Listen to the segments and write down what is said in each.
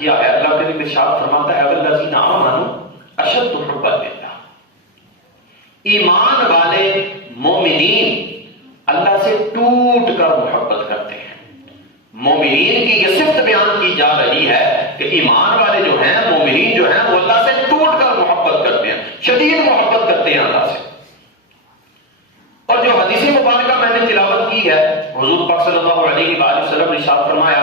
کیا ہے اللہ کریم ارشاد فرماتا ہے والذین آمنوا اشد حبا للہ، ایمان والے مومنین اللہ سے ٹوٹ کر محبت کرتے ہیں۔ مومنین کی یہ صفت بیان کی جا رہی ہے کہ ایمان والے جو ہیں، مومنین جو ہیں، وہ اللہ سے ٹوٹ کر محبت کرتے ہیں، شدید محبت کرتے ہیں اللہ سے۔ اور جو حدیث مبارکہ میں نے تلاوت کی ہے، حضور پاک صلی اللہ علیہ وآلہ وسلم نے ارشاد فرمایا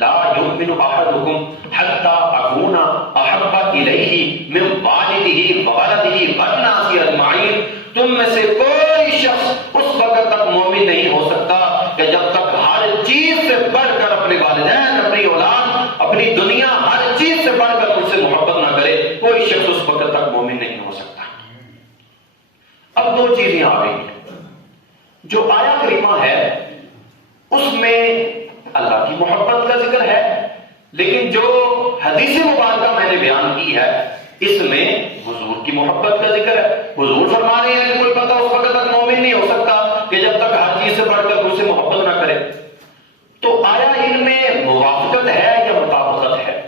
لا یؤمن احدکم حتی اکون احب الیہ من والدہ وولدہ والناس اجمعین، تم میں سے کوئی شخص اس وقت تک مومن نہیں ہو سکتا کہ جب تک ہر چیز سے بڑھ کر اپنے والدین، اپنی اولاد، اپنی دنیا، ہر چیز سے بڑھ کر مجھ سے محبت نہ کرے، کوئی شخص اس وقت تک مومن نہیں ہو سکتا۔ اب دو چیزیں آ گئی ہیں۔ جو آیا کریمہ ہے اس میں اللہ کی محبت کا ذکر ہے، لیکن جو حدیث مبارکہ میں نے بیان کی ہے اس میں حضور کی محبت کا ذکر ہے۔ حضور فرما رہے ہیں کہ کوئی بندہ اس وقت تک مومن نہیں ہو سکتا کہ جب تک ہر چیز سے بڑھ کر اس سے محبت نہ کرے۔ تو آیا ان میں موافقت ہے یا مطابقت ہے؟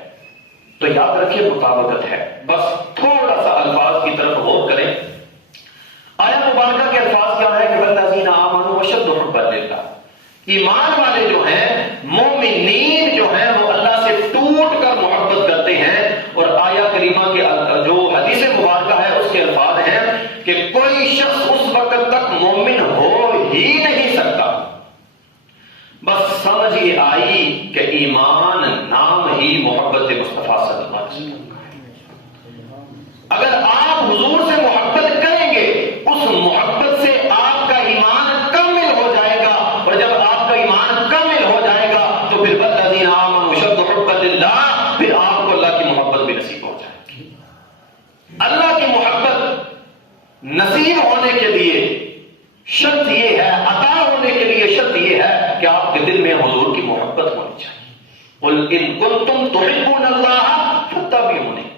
تو یاد رکھیے مطابقت ہے۔ بس تھوڑا سا الفاظ کی طرف غور کریں۔ آیا مبارکہ کے الفاظ کیا ہے کہ والذین آمنوا اشد حبا للہ، ایمان والے جو ہیں، مومنین جو ہیں، وہ اللہ سے ٹوٹ کر محبت کرتے ہیں۔ اور آیا کریمہ کے جو حدیث مبارکہ ہے اس کے الفاظ ہیں کہ کوئی شخص اس وقت تک مومن ہو ہی نہیں سکتا۔ بس سمجھ یہ آئی کہ ایمان نام ہی محبت مصطفیٰ صلی اللہ علیہ وسلم کا ہے۔ اگر آپ حضور سے محبت کریں گے، اس محبت سے آپ کا ایمان کامل ہو جائے گا، اور جب آپ کا ایمان کامل ہو جائے گا تو پھر والذین آمنوا اشد حبا للہ، پھر آپ کو اللہ کی محبت بھی نصیب ہو جائے گی۔ اللہ کی محبت نصیب ہونے کے لیے شرط یہ ہے، عطا ہونے کے لیے شرط یہ ہے کہ آپ کے دل میں حضور کی محبت ہونی چاہیے۔ قل ان کنتم تحبون اللہ فاتبعونی،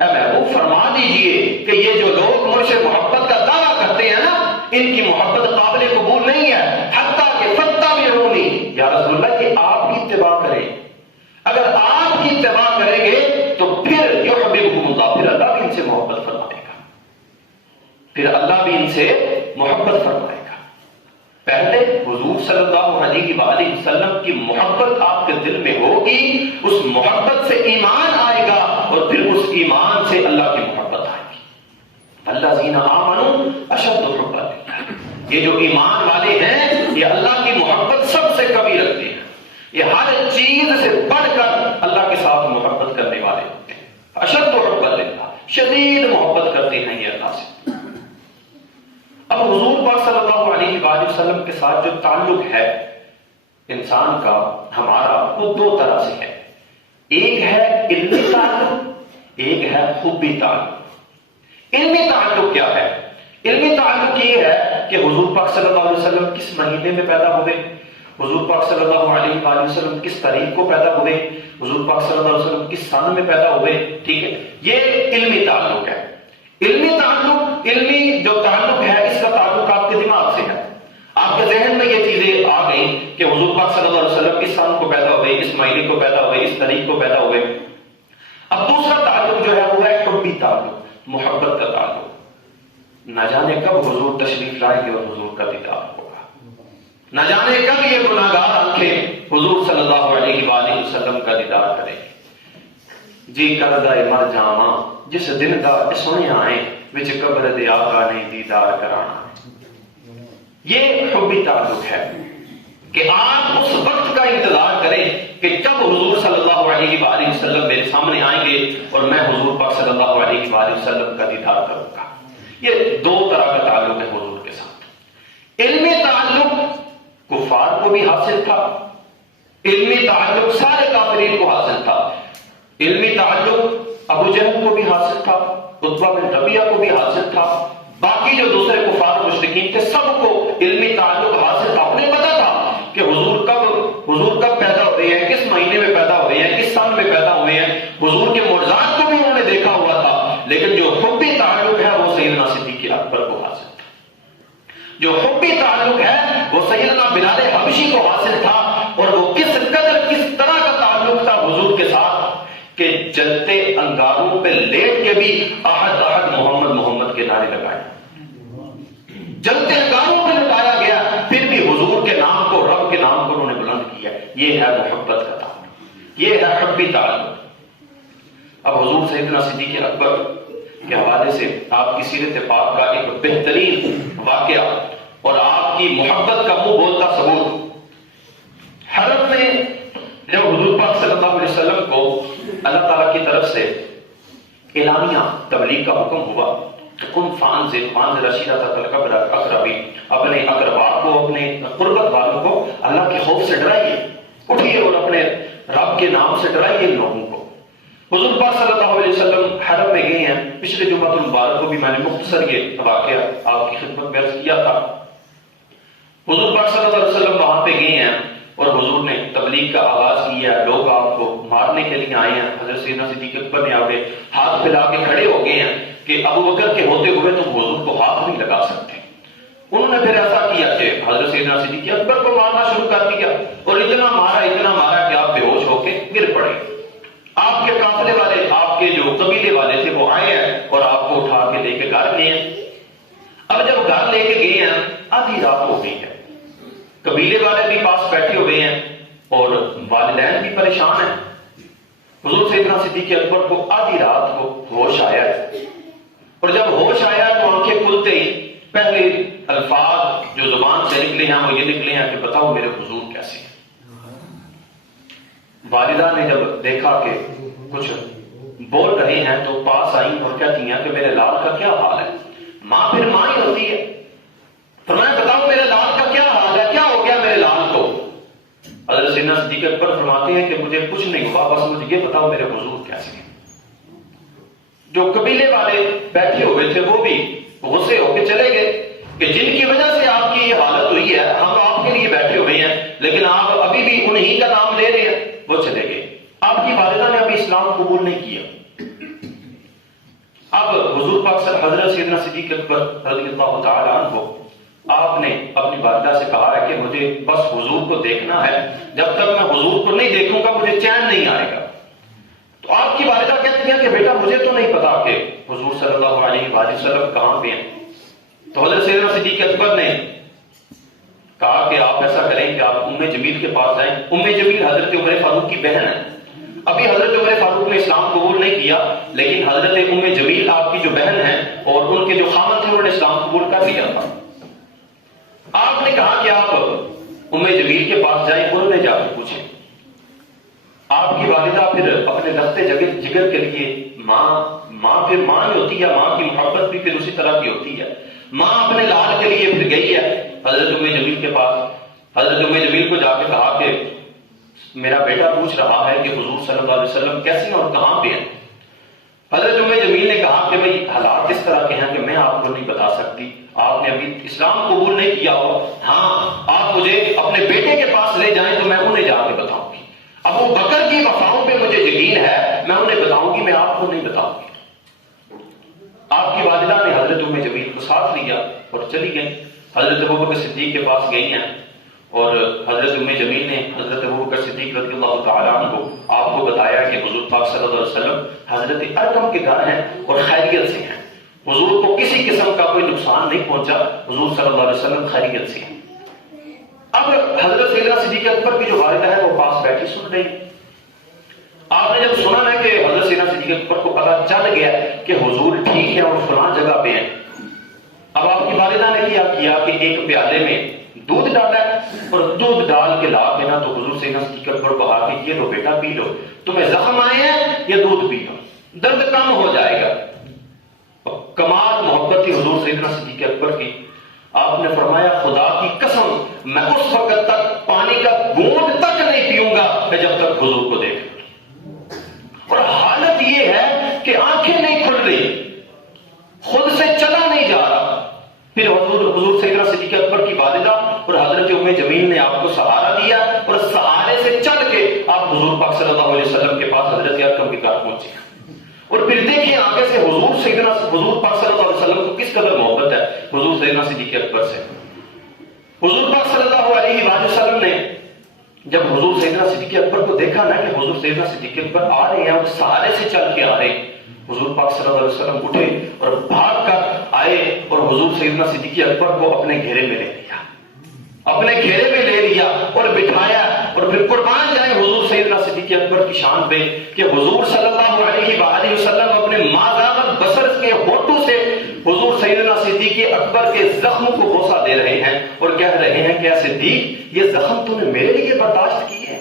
اے محبوب فرما دیجئے کہ یہ جو لوگ مجھ سے محبت کا دعویٰ کرتے ہیں نا، ان کی محبت قابل قبول نہیں ہے، حتیٰ کہ فاتبعونی، یا رسول اللہ کہ آپ کی اتباع کریں۔ اگر آپ کی اتباع کریں گے تو پھر یحببکم اللہ، پھر اللہ بھی ان سے محبت فرمائے گا، پھر اللہ بھی ان سے محبت فرمائے گا۔ پہلے حضور صلی اللہ علیہ وآلہ وسلم کی محبت آپ کے دل میں ہوگی، اس محبت سے ایمان آئے گا، اور پھر اس ایمان سے اللہ کی محبت آئے گی۔ الذین آمنوا اشد حبا للہ، یہ جو ایمان والے ہیں یہ اللہ کی محبت سب سے کبھی رکھتے ہیں، یہ ہر چیز سے بڑھ کر اللہ کے ساتھ محبت کرنے والے ہوتے ہیں۔ اشد حبا للہ، شدید محبت کرتے ہیں یہ اللہ سے۔ اب حضور پاک صلی اللہ علیہ وآلہ وسلم کے ساتھ جو تعلق ہے انسان کا، ہمارا، وہ دو طرح سے ہے۔ ایک ہے علمی تعلق، ایک ہے حبی تعلق۔ علمی تعلق کیا ہے؟ علمی تعلق یہ ہے کہ حضور پاک صلی اللہ علیہ وسلم کس مہینے میں پیدا ہوئے، حضور پاک صلی اللہ علیہ وآلہ وسلم کس تاریخ کو پیدا ہوئے، حضور پاک صلی اللہ علیہ وسلم کس سن میں پیدا ہوئے، ٹھیک ہے، یہ علمی تعلق ہے۔ علمی تعلق، علمی جو تعلق ہے اس کا تعلق آپ کے دماغ سے ہے، آپ کے ذہن میں یہ چیزیں آ گئیں کہ حضور پاک صلی اللہ علیہ وسلم اس سن کو پیدا ہوئے، اس مہینے کو پیدا ہوئے، اس تاریخ کو پیدا ہوئے۔ اب دوسرا تعلق جو ہے وہ ہے حبی تعلق، محبت کا تعلق۔ نہ جانے کب حضور تشریف لائیں گے اور حضور کا دیدار ہوگا، نہ جانے کب یہ گناہگار آنکھیں حضور صلی اللہ علیہ وآلہ وسلم کا دیدار کریں گے۔ جی کردہ مر جاواں جس دن دا سونے آئے وچ قبر دے آقا نے دیدار کرانا۔ یہ حبی تعلق ہے کہ آپ اس وقت کا انتظار کریں کہ کب حضور صلی اللہ علیہ وآلہ وسلم میرے سامنے آئیں گے اور میں حضور پاک صلی اللہ علیہ وآلہ وسلم کا دیدار کروں گا۔ یہ دو طرح کا تعلق ہے حضور کے ساتھ۔ علمی تعلق کفار کو بھی حاصل تھا، علمی تعلق سارے کافرین کو حاصل تھا، علمی تعلق ابو جہل کو بھی حاصل تھا، عتبہ بن ربیعہ کو بھی حاصل تھا، باقی جو دوسرے کفار مشرکین تھے سب کو علمی تعلق حاصل تھا۔ انہیں پتا تھا کہ حضور کب پیدا ہوئے ہیں، کس مہینے میں پیدا ہوئے ہیں، کس سن میں پیدا ہوئے ہیں، حضور کے معجزات کو بھی انہوں نے دیکھا ہوا تھا۔ لیکن جو حبی تعلق ہے وہ سیدنا صدیق اکبر کو حاصل تھا، جو حبی تعلق ہے وہ سیدنا بلال حبشی کو حاصل تھا۔ اور وہ کس قدر، کس طرح کا تعلق تھا حضور کے ساتھ کہ جلتے انگاروں پہ لیٹ کے بھی احد احد محمد محمد کے نعرے لگائے. جلتے انگاروں پہ لٹایا گیا پھر بھی حضور کے نام کو، رب کے نام کو انہوں نے بلند کیا. یہ ہے محبت کا تعلق، یہ ہے حبی تعلق. اب حضور سیدنا صدیق اکبر کے حوالے سے آپ کی سیرت پاک کا ایک بہترین واقعہ اور آپ کی محبت کا منہ بولتا ثبوت. حرم میں جب حضور پاک صلی اللہ علیہ وسلم کو اللہ تعالیٰ کی طرف سے اعلانیہ تبلیغ کا حکم ہوا کہ قم فانذر عشیرتک الاقربین، اپنے اقربا کو، اپنے قربت والوں کو اللہ کے خوف سے ڈرائیے، اٹھیے اور اپنے رب کے نام سے ڈرائیے ان لوگوں کو. حضور پاک صلی اللہ علیہ وسلم حرم میں گئے ہیں. پچھلے جمعہ المبارک کو بھی میں نے مختصر یہ واقعہ آپ کی خدمت میں عرض کیا تھا. حضور پاک صلی اللہ علیہ وسلم وہاں پہ گئے ہیں اور حضور نے تبلیغ کا آغاز کیا. لوگ آپ کو مارنے کے لیے آئے ہیں. حضرت سیدنا صدیق اکبر نے آگے ہاتھ پھیلا کے کھڑے ہو گئے ہیں کہ ابو بکر کے ہوتے ہوئے تم حضور کو ہاتھ نہیں لگا سکتے. انہوں نے پھر ایسا کیا کہ حضرت سیدنا صدیق اکبر کو مارنا شروع کر دیا اور اتنا مارا کہ آپ بے ہوش ہو کے گر پڑے. آپ کے قافلے والے، آپ کے جو قبیلے والے تھے وہ آئے ہیں اور آپ کو اٹھا کے لے کے گھر گئے ہیں. اب جب گھر لے کے گئے ہیں آدھی رات ہو گئی ہے. قبیلے والے بھی پاس بیٹھے ہوئے ہیں اور والدین بھی پریشان ہیں. حضور سیدنا صدیق اکبر کو آدھی رات کو ہوش آیا ہے اور جب ہوش آیا تو آنکھیں کھلتے ہی پہلے الفاظ جو زبان سے نکلے ہیں وہ یہ نکلے ہیں کہ بتاؤ میرے حضور کیسے ہیں. والدہ نے جب دیکھا کہ کچھ بول رہے ہیں تو پاس آئیں اور کہتی ہیں کہ میرے لال کا کیا حال ہے. ماں پھر ماں ہی ہوتی ہے. فرمایا بتاؤ میرے لال کا کیا حال ہے، کیا ہو گیا میرے لال کو. حضرت سیدنا صدیق اکبر فرماتے ہیں کہ مجھے کچھ نہیں ہوا، بس مجھے یہ بتاؤ میرے حضور کیسے ہیں. جو قبیلے والے بیٹھے ہوئے تھے وہ بھی غصے ہو کے چلے گئے کہ جن کی وجہ سے آپ کی یہ حالت ہوئی ہے ہم آپ کے لیے بیٹھے ہوئے ہیں لیکن آپ ابھی بھی انہی کا نام لے رہے ہیں. وہ چلے گئے. آپ کی والدہ نے ابھی اسلام قبول نہیں کیا. اب حضور پاک حضرت سیدنا صدیق اکبر رضی اللہ تعالی عنہ آپ نے اپنی والدہ سے کہا ہے کہ مجھے بس حضور کو دیکھنا ہے، جب تک میں حضور کو نہیں دیکھوں گا مجھے چین نہیں آئے گا. تو آپ کی والدہ کہتی ہیں کہ بیٹا مجھے تو نہیں پتا کہ حضور صلی اللہ علیہ وآلہ وسلم کہاں پہ ہیں. تو حضرت سیدنا صدیق اکبر نے کہا کہ آپ ایسا کریں کہ آپ ام جمیل کے پاس جائیں. ام جمیل حضرت عمر فاروق کی بہن ہے. ابھی حضرت عمر فاروق نے اسلام قبول نہیں کیا لیکن حضرت ام جمیل آپ کی جو بہن ہے اور ان کے جو خامد تھے انہوں نے اسلام قبول کر لیا تھا. آپ نے کہا کہ آپ ام جمیل کے پاس جائیں، انہوں نے جا کے پوچھیں. آپ کی والدہ پھر اپنے لختے جگر کے لیے ماں پھر ماں ہی ہوتی ہے، ماں کی محبت بھی پھر اسی طرح کی ہوتی ہے. ماں اپنے لال کے لیے پھر گئی ہے حضرت ام جمیل کے پاس. حضرت ام جمیل کو جا کے کہا کہ میرا بیٹا پوچھ رہا ہے کہ حضور صلی اللہ علیہ وسلم کیسے ہیں اور کہاں پہ ہیں. حضرت ام جمیل نے کہا کہ بھئی حالات اس طرح کے ہیں کہ میں آپ کو نہیں بتا سکتی، آپ نے ابھی اسلام قبول نہیں کیا ہو. ہاں آپ مجھے اپنے بیٹے کے پاس لے جائیں تو میں انہیں جا کے بتاؤں گی. ابو بکر کی وفاؤں پہ مجھے یقین ہے، میں انہیں بتاؤں گی، میں آپ کو نہیں بتاؤں گی. آپ کی والدہ نے حضرت ام جمیل کو ساتھ لیا اور چلی گئی. حضرت ابوبکر صدیق کے پاس گئی ہیں اور حضرت ام جمیل نے حضرت ابوبکر صدیق رضی اللہ تعالی عنہ کو آپ کو بتایا کہ حضور پاک صلی اللہ علیہ وسلم حضرت ارقم کے گھر ہیں اور خیریت سے ہیں. حضور کو کسی قسم کا کوئی نقصان نہیں پہنچا، حضور صلی اللہ علیہ وسلم خیریت سے ہیں. اب حضرت سیدنا صدیق اکبر کی جو والدہ ہے وہ پاس بیٹھی سن رہی. آپ نے جب سنا ہے کہ حضرت سیدنا صدیق اکبر کو پتا چل گیا کہ حضور ٹھیک ہے اور فلاں جگہ پہ ہیں، اب آپ کی والدہ نے کیا کہ ایک پیالے میں دودھ ڈالا اور دودھ ڈال کے لا کے نا تو حضور سیدنا صدیق اکبر کو کہا کہ یہ لو بیٹا پی لو، تمہیں زخم آئے ہیں یہ دودھ پی لو، درد کم ہو جائے گا. کمال محبت تھی حضور سیدنا صدیق اکبر کی. آپ نے فرمایا خدا کی قسم میں اس وقت تک پانی کا گھونٹ تک نہیں پیوں گا کہ جب تک حضور کو دیکھ. اور حالت یہ ہے کہ آنکھیں نہیں کھل رہی، خود سے چلا نہیں جا رہا. پھر حضور سیدنا صدیق اکبر کی والدہ اور حضرت ام جمیل نے آپ کو سہارا دیا اور سہارے سے چل کے آپ حضور پاک صلی اللہ علیہ وسلم کے پاس حضرت ارقم کے گھر پہنچے. اور پھر دیکھیں آگے سے حضور پاک صلی اللہ علیہ وسلم کو کس قدر محبت ہے حضور سیدنا صدیق اکبر سے. حضور پاک صلی اللہ علیہ وسلم نے جب حضور سیدنا صدیق اکبر کو دیکھا نا کہ حضور سیدنا صدیق اکبر آ رہے ہیں اور سہارے سے چل کے آ رہے ہیں، حضور پاک صلی اللہ علیہ وسلم اٹھے اور بھاگ کر آئے اور حضور سیدنا صدیق اکبر کو اپنے گھیرے میں لے لیا، اپنے گھیرے میں لے لیا اور بٹھایا، اور پھر قربان جائیں حضور سیدنا صدیق اکبر کی شان پہ کہ حضور صلی اللہ علیہ وآلہ وسلم اپنے مازاغ بصر کے ہونٹوں سے حضور سیدنا صدیق اکبر کے زخم کو بوسہ دے رہے ہیں اور کہہ رہے ہیں کہ اے صدیق، یہ زخم تو نے میرے لیے برداشت کی ہے،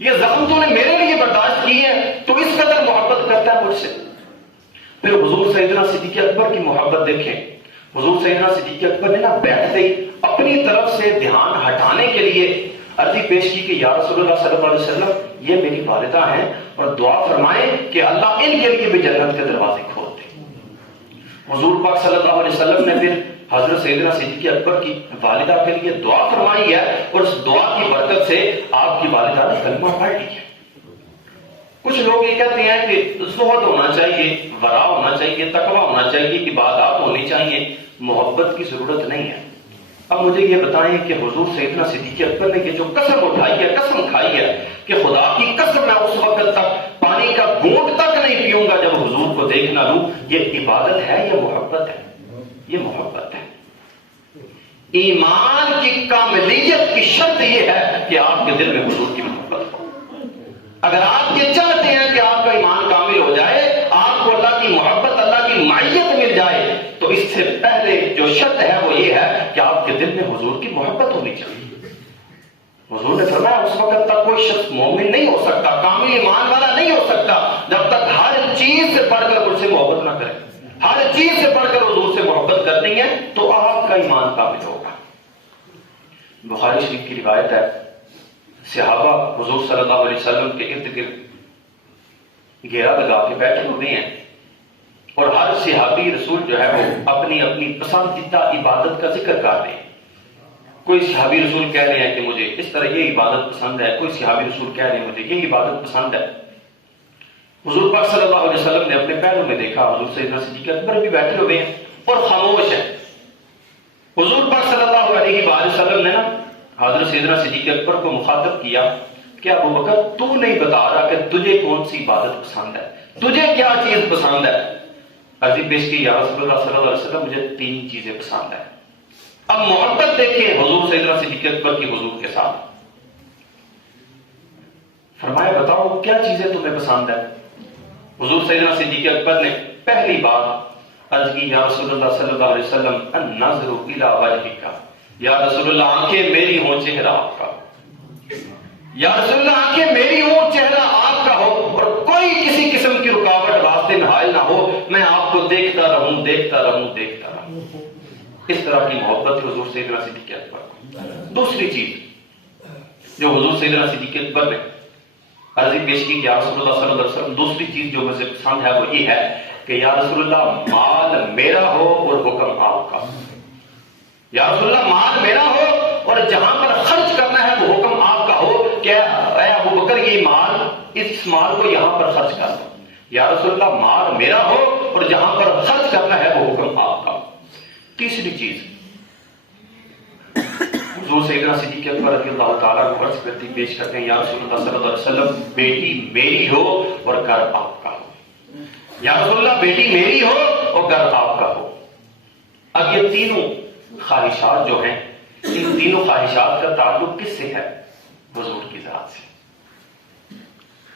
یہ زخم تو نے میرے لیے برداشت کی ہے، تو اس قدر محبت کرتا ہے مجھ سے۔ پھر حضور سیدنا صدیق اکبر کی محبت دیکھیں، حضور سیدنا صدیق اکبر نے نا بیٹھتے ہی اپنی طرف سے دھیان ہٹانے کے لیے عرضی پیش کی کہ یا رسول اللہ صلی اللہ علیہ وسلم، یہ میری والدہ ہیں اور دعا فرمائیں کہ اللہ ان کے لیے بھی جنت کے دروازے کھول دے۔ حضور پاک صلی اللہ علیہ وسلم نے پھر حضرت سیدنا صدیق اکبر کی والدہ کے لیے دعا فرمائی ہے اور اس دعا کی برکت سے آپ کی والدہ نے کلمہ پڑھ لیا۔ کچھ لوگ یہ کہتے ہیں کہ زہد ہونا چاہیے، ورع ہونا چاہیے، تقوی ہونا چاہیے، عبادات ہونی چاہیے، محبت کی ضرورت نہیں ہے۔ اب مجھے یہ بتائیں کہ حضور سیدنا صدیق اکبر نے یہ جو قسم اٹھائی ہے، قسم کھائی ہے کہ خدا کی قسم میں اس وقت تک پانی کا گھونٹ تک نہیں پیوں گا جب حضور کو دیکھ نہ لوں، یہ عبادت ہے یا محبت ہے؟ یہ محبت ہے۔ ایمان کی کاملیت کی شرط یہ ہے کہ آپ کے دل میں حضور کی محبت ہو۔ اگر آپ یہ چاہتے ہیں کہ آپ کا ایمان کامل ہو جائے، آپ کو اللہ کی محبت، اللہ کی معیت مل جائے، تو اس سے پہلے جو شرط ہے وہ یہ ہے کہ آپ کے دل میں حضور کی محبت ہونی چاہیے۔ حضور نے فرمایا اس وقت تک کوئی شخص مومن نہیں ہو سکتا، کامل ایمان والا نہیں ہو سکتا، جب تک ہر چیز سے بڑھ کر مجھ سے محبت نہ کرے۔ ہر چیز سے بڑھ کر حضور سے محبت کرنی ہے تو آپ کا ایمان کامل ہوگا۔ بخاری شریف کی روایت ہے، صحابہ حضور صلی اللہ علیہ وسلم کے ارد گرد گھیرا لگا کے بیٹھے ہوئے ہیں اور ہر صحابی رسول جو ہے وہ اپنی اپنی پسندیدہ عبادت کا ذکر کر رہے ہیں۔ کوئی صحابی رسول کہہ رہے ہیں کہ مجھے اس طرح یہ عبادت پسند ہے، کوئی صحابی رسول کہہ رہے ہیں مجھے یہ عبادت پسند ہے۔ حضور پاک صلی اللہ علیہ وسلم نے اپنے پیروں میں دیکھا حضور سیدنا صدیق اکبر بھی بیٹھے ہوئے ہیں اور خاموش ہیں۔ حضور پاک صلی اللہ علیہ وآلہ وسلم نے نا حضرت سیدنا صدیق اکبر کو مخاطب کیا کہ ابو بکر، تو نہیں بتا رہا کہ تجھے کون سی عبادت پسند ہے، تجھے کیا چیز پسند ہے؟ عرضی پیش کی یا رسول اللہ صلی اللہ علیہ وسلم، مجھے 3 چیزیں پسند ہیں۔ اب محبت دیکھیں حضور سیدنا صدیق اکبر کی حضور کے ساتھ۔ فرمایا بتاؤ کیا چیزیں تمہیں پسند ہے؟ حضور سیدنا صدیق اکبر نے پہلی بات عرض کی یا رسول اللہ صلی اللہ علیہ وسلم النظر الی وجہک، یا رسول اللہ آنکھیں میری ہوں چہرہ آپ کا، یا رسول اللہ آنکھیں میری ہوں چہرہ آپ کا ہو اور کوئی کسی قسم کی رکاوٹ راستے میں حائل نہ ہو، میں آپ کو دیکھتا رہوں دیکھتا رہوں دیکھتا رہوں۔ اس طرح کی محبت حضور سیدنا صدیق اکبر کو۔ دوسری چیز جو حضور سیدنا صدیق اکبر نے عرضی پیش کی کہ یا رسول اللہ صلی اللہ علیہ وسلم، دوسری چیز جو مجھے پسند ہے وہ یہ ہے کہ یا رسول اللہ مال میرا ہو اور حکم آپ کا۔ یا رسول اللہ مال میرا ہو اور جہاں پر خرچ کرنا ہے وہ حکم آپ کا ہو کہ اے ابو بکر یہ مال، اس مال کو یہاں پر خرچ کر دو۔ یا رسول اللہ مال میرا ہو اور جہاں پر خرچ کرنا ہے وہ حکم آپ کا۔ تیسری چیز حضور سیدنا صدیق اکبر رضی اللہ تعالیٰ کو عرض کرتی پیش کرتے ہیں یا رسول اللہ صلی اللہ علیہ وسلم بیٹی میری ہو اور گھر آپ کا ہو۔ یا رسول اللہ بیٹی میری ہو اور گھر آپ کا ہو۔ اب یہ تینوں خواہشات جو ہیں، ان تینوں خواہشات کا تعلق کس سے ہے؟ حضور کی ذات سے۔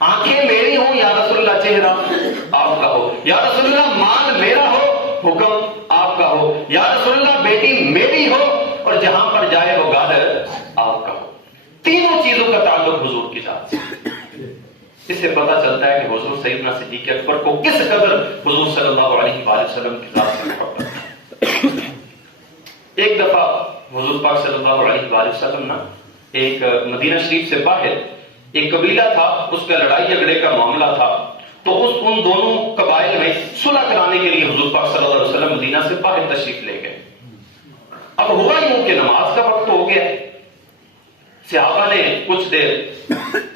آنکھیں میری ہوں یا رسول اللہ چہرہ آپ کا ہو، یا رسول اللہ مال میرا ہو حکم آپ کا ہو، یا رسول اللہ بیٹی میری ہو اور جہاں پر جائے وہ گھر آپ کا ہو۔ تینوں چیزوں کا تعلق حضور کی ذات سے۔ اس سے پتہ چلتا ہے کہ حضور سیدنا صدیق اکبر کو کس قدر حضور صلی اللہ علیہ وآلہ وسلم کی ذات سے محبت ہے۔ ایک دفعہ حضور پاک صلی اللہ علیہ وآلہ وسلم نا ایک مدینہ شریف سے باہر ایک قبیلہ تھا، اس کا لڑائی جھگڑے کا معاملہ تھا، تو ان دونوں قبائل میں صلح کرانے کے لیے حضور پاک صلی اللہ علیہ وسلم مدینہ سے باہر تشریف لے گئے۔ اب ہوا یوں کہ نماز کا وقت ہو گیا، صحابہ نے کچھ دیر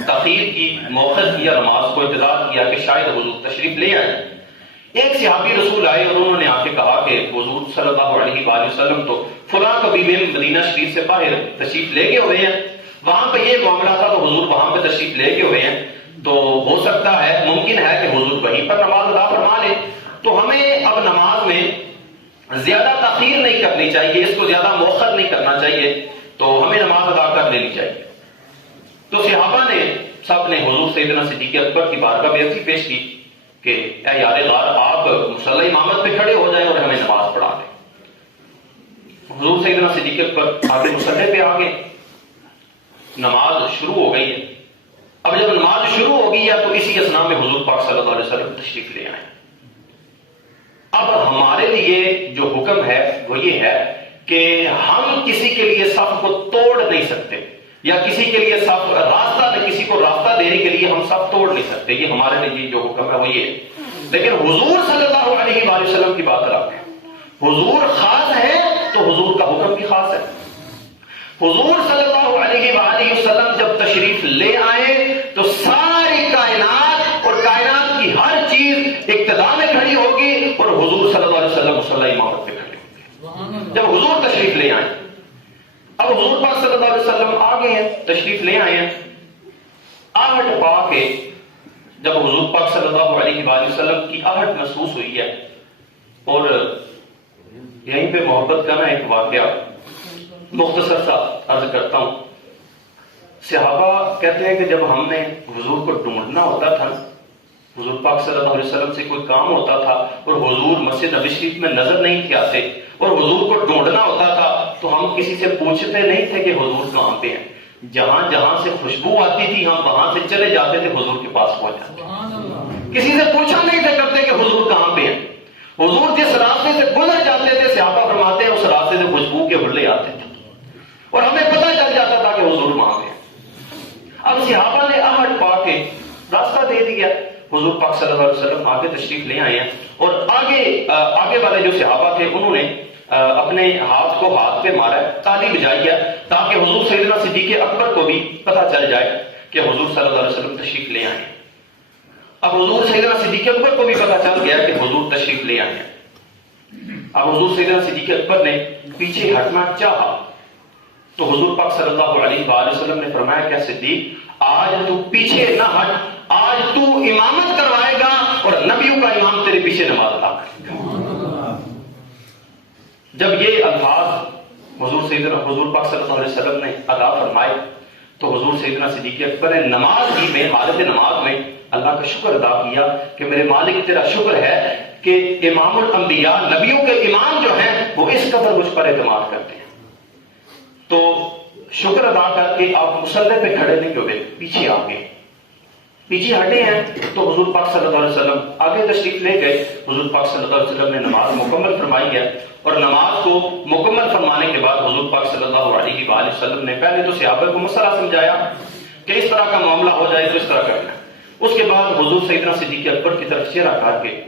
تاخیر کی، موخر کیا، نماز کو انتظار کیا کہ شاید حضور تشریف لے آئے۔ ایک صحابی رسول آئے اور انہوں نے آ کے کہا کہ حضور صلی اللہ علیہ وآلہ وسلم تو فلاں قبیلے مدینہ شریف سے باہر تشریف لے گئے ہوئے ہیں۔ وہاں پہ یہ معاملہ تھا تو حضور وہاں پہ تشریف لے کے ہوئے ہیں، تو ہو سکتا ہے، ممکن ہے کہ حضور وہیں پر نماز ادا فرما لیں. تو ہمیں اب نماز میں زیادہ تاخیر نہیں کرنی چاہیے، اس کو زیادہ مؤخر نہیں کرنا چاہیے، تو ہمیں نماز ادا کر لینی چاہیے. تو صحابہ نے سب نے حضور سیدنا صدیق اکبر کی بارگاہ میں عرضی پیش کی کہ اے یار غار، آپ مصلی امامت پہ کھڑے ہو جائیں اور ہمیں نماز پڑھا دیں. حضور سیدنا صدیق اکبر آگے مصلی پہ آگے، نماز شروع ہو گئی ہے. اب جب نماز شروع ہو گئی ہے تو اسی اسنا میں حضور پاک صلی اللہ علیہ وسلم تشریف لے آئے. اب ہمارے لیے جو حکم ہے وہ یہ ہے کہ ہم کسی کے لیے صف کو توڑ نہیں سکتے، یا کسی کے لیے صف راستہ، کسی کو راستہ دینے کے لیے ہم صف توڑ نہیں سکتے. یہ ہمارے لیے جو حکم ہے وہ یہ ہے. لیکن حضور صلی اللہ علیہ وآلہ وسلم کی بات الگ ہے. حضور خاص ہے تو حضور کا حکم بھی خاص ہے. حضور صلی اللہ علیہ وآلہ وسلم جب تشریف لے آئے تو ساری کائنات اور کائنات کی ہر چیز اقتدا میں کھڑی ہوگی اور حضور صلی اللہ علیہ وسلم مصلی امامت پہ کھڑے ہوگے جب حضور تشریف لے آئے. اب حضور پاک صلی اللہ علیہ وسلم آگے ہیں، تشریف لے آئے ہیں. آہٹ پا کے جب حضور پاک صلی اللہ علیہ وآلہ وسلم کی آہٹ محسوس ہوئی ہے، اور یہیں پہ محبت کا نا ایک واقعہ مختصر سا عرض کرتا ہوں. صحابہ کہتے ہیں کہ جب ہم نے حضور کو ڈھونڈنا ہوتا تھا، حضور پاک صلی اللہ علیہ وسلم سے کوئی کام ہوتا تھا اور حضور مسجد نبوی شریف میں نظر نہیں تھے آتے اور حضور کو ڈھونڈنا ہوتا تھا، تو ہم کسی سے پوچھتے نہیں تھے کہ حضور کہاں پہ ہیں. جہاں جہاں سے خوشبو آتی تھی ہم وہاں سے چلے جاتے تھے، حضور کے پاس پہنچ جاتے. کسی سے پوچھا نہیں تھا کرتے کہ حضور کہاں پہ ہیں. حضور جس راستے سے گزر جاتے تھے، صحابہ فرماتے ہیں اس راستے سے خوشبو کے حلے آتے تھے اور ہمیں پتہ چل جاتا تھا کہ حضور وہاں پہ ہیں. اب صحابہ نے آہٹ پا کے راستہ دے دیا. حضور پاک صلی اللہ علیہ وسلم آگے تشریف لے آئے ہیں اور آگے والے جو صحابہ تھے انہوں نے اپنے ہاتھ کو ہاتھ پہ مارا ہے، تالی بجائی ہے، تاکہ حضور سیدنا صدیق اکبر کو بھی پتہ چل جائے کہ حضور صلی اللہ علیہ وسلم تشریف لے آئے ہیں. اب حضور سیدنا صدیق اکبر کو بھی پتہ چل گیا کہ حضور تشریف لے آئے ہیں. اب حضور سیدنا صدیق اکبر نے پیچھے ہٹنا چاہا تو حضور پاک صلی اللہ علیہ وآلہ وسلم نے فرمایا کہ صدیق، آج تو پیچھے نہ ہٹ، آج تو امامت کروائے گا اور نبیوں کا امام تیرے پیچھے نماز ادا کرے گا. جب یہ الفاظ حضور پاک صلی اللہ علیہ وسلم نے ادا فرمائے تو حضور سیدنا صدیق اکبر نے نماز ہی میں، حالت نماز میں اللہ کا شکر ادا کیا کہ میرے مالک تیرا شکر ہے کہ امام الانبیاء، نبیوں کے امام جو ہیں وہ اس قدر مجھ پر اعتماد کرتے ہیں. تو شکر ادا کر کے آپ مصلی پہ کھڑے نہیں ہوئے، پیچھے آ گئے، پیچھے ہٹے ہیں. تو حضور پاک صلی اللہ علیہ وسلم آگے تشریف لے گئے. حضور پاک صلی اللہ علیہ وسلم نے نماز مکمل فرمائی ہے اور نماز کو مکمل فرمانے کے بعد حضور پاک صلی اللہ علیہ وآلہ وسلم نے پہلے تو صحابہ کو مسئلہ سمجھایا کہ اس طرح کا معاملہ ہو جائے تو اس طرح کرنا. اس کے بعد حضور سیدنا صدیق اکبر کی طرف چہرہ کر کے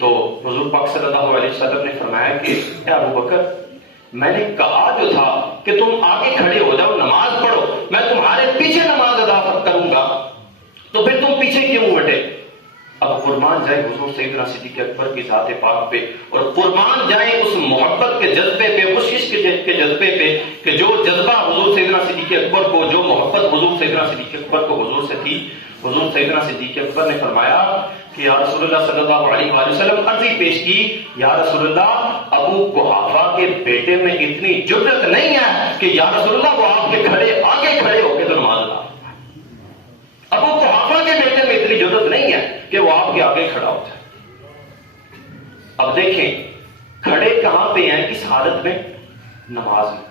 تو حضور پاک صلی اللہ علیہ وسلم نے فرمایا کہ اے ابو بکر، میں نے کہا جو تھا کہ تم آگے کھڑے ہو جاؤ، نماز پڑھو، میں تمہارے پیچھے نماز ادا کروں گا، تو پھر تم پیچھے کیوں ہٹے؟ اب قربان جائیں حضور سیدنا صدیق اکبر کی ذات پاک پہ، اور قربان جائیں اس محبت کے جذبے پہ، اس عشق کے جذبے پہ کہ جو جذبہ حضور سیدنا صدیق اکبر کو، جو محبت حضور سیدنا صدیق اکبر کو حضور سے تھی. حضور سیدنا صدیق اکبر نے فرمایا کہ یا رسول اللہ صلی اللہ علیہ وآلہ وسلم عرضی پیش کی، یا رسول اللہ، ابو قحافہ کے بیٹے میں اتنی جرأت نہیں ہے کہ یا رسول اللہ وہ آپ کے آگے کھڑے ہو کے تو نماز ادا. ابو قحافہ کے بیٹے میں اتنی جرأت نہیں ہے کہ وہ آپ کے آگے کھڑا ہوتا ہے. اب دیکھیں کھڑے کہاں پہ ہیں، کس حالت میں؟ نماز میں.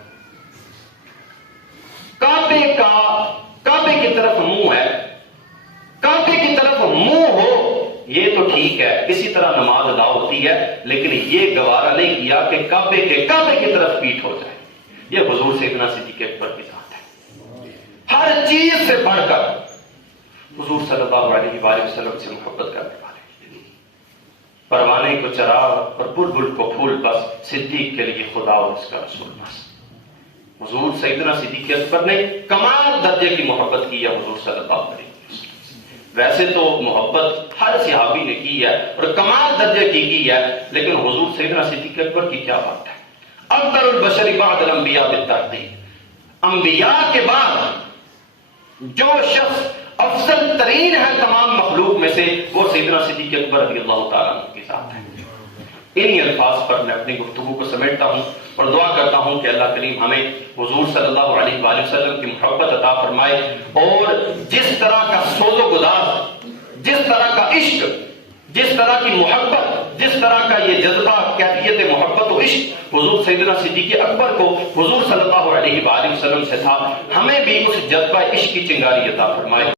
کعبے کی طرف منہ ہے، کعبے کی طرف منہ ہو یہ تو ٹھیک ہے، اسی طرح نماز ادا ہوتی ہے، لیکن یہ گوارا نہیں کیا کہ کعبے کی طرف پیٹھ ہو جائے. یہ حضور سیدنا صدیق اکبر کی ذات ہے. ہر چیز سے بڑھ کر حضور صلی اللہ علیہ وآلہ وسلم سے محبت کرنے والے، پروانے کو چراغ اور بلبل کو پھول، بس صدیق کے لیے خدا اور اس کا رسول بس. حضور سیدنا صدیق اکبر نے کمال درجے کی محبت کی ہے حضور صلی اللہ علیہ وسلم. ویسے تو محبت ہر صحابی نے کی ہے اور کمال درجے کی ہے، لیکن حضور سیدنا صدیق اکبر کی کیا بات ہے. افضل البشر بعد الانبیاء بالترتیب، انبیاء کے بعد جو شخص افضل ترین ہے تمام مخلوق میں سے، وہ سیدنا صدیق اکبر رضی اللہ تعالیٰ عنہ کے ساتھ ہے۔ انہی الفاظ پر میں اپنی گفتگو کو سمیٹتا ہوں اور دعا کرتا ہوں کہ اللہ کریم ہمیں حضور صلی اللہ علیہ وآلہ وسلم کی محبت عطا فرمائے، اور جس طرح کا سوز و گداز، جس طرح کا عشق، جس طرح کی محبت، جس طرح کا یہ جذبہ، کیفیت محبت و عشق حضور سیدنا صدیق اکبر کو حضور صلی اللہ علیہ وآلہ وسلم سے تھا، ہمیں بھی اس جذبہ عشق کی چنگاری عطا فرمائے۔